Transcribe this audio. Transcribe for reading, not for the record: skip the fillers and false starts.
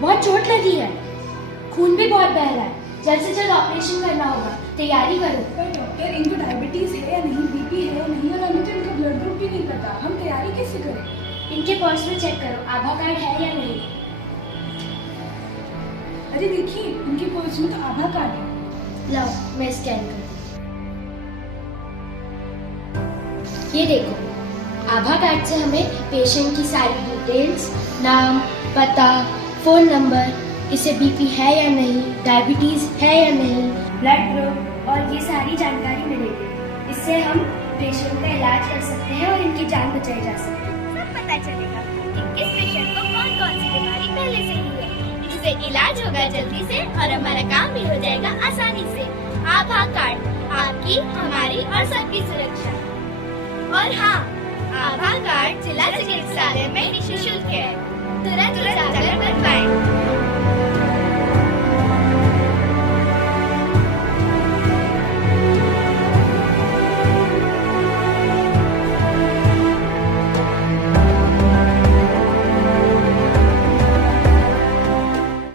बहुत चोट लगी है, खून भी बहुत बह रहा है। जल्द से जल्द ऑपरेशन करना होगा, तैयारी करो। पर डॉक्टर, इनको डायबिटीज है या नहीं, बीपी है या नहीं, और हमें तो इनका ब्लड ग्रुप भी नहीं पता, हम तैयारी कैसे करें? इनके पर्स में चेक करो, आधार कार्ड है या नहीं। अरे देखिए, इनके पर्स में तो आधार कार्ड है। लो, मैं स्कैन करूँ। ये देखो, आधार कार्ड से हमें पेशेंट की सारी डिटेल्स, नाम, पता, फोन नंबर, इसे बीपी है या नहीं, डायबिटीज है या नहीं, ब्लड ग्रुप और ये सारी जानकारी मिलेगी। इससे हम पेशेंट का इलाज कर सकते हैं और इनकी जान बचाई जा सकती है। सब पता चलेगा कि किस पेशेंट को कौन कौन सी बीमारी पहले से ही है। इससे इलाज होगा जल्दी से और हमारा काम भी हो जाएगा आसानी से। आधार कार्ड, आपकी, हमारी और सबकी सुरक्षा। और हाँ, आधार कार्ड जिला चिकित्सालय में निःशुल्क है। तुरंत जाकर बनवाएं।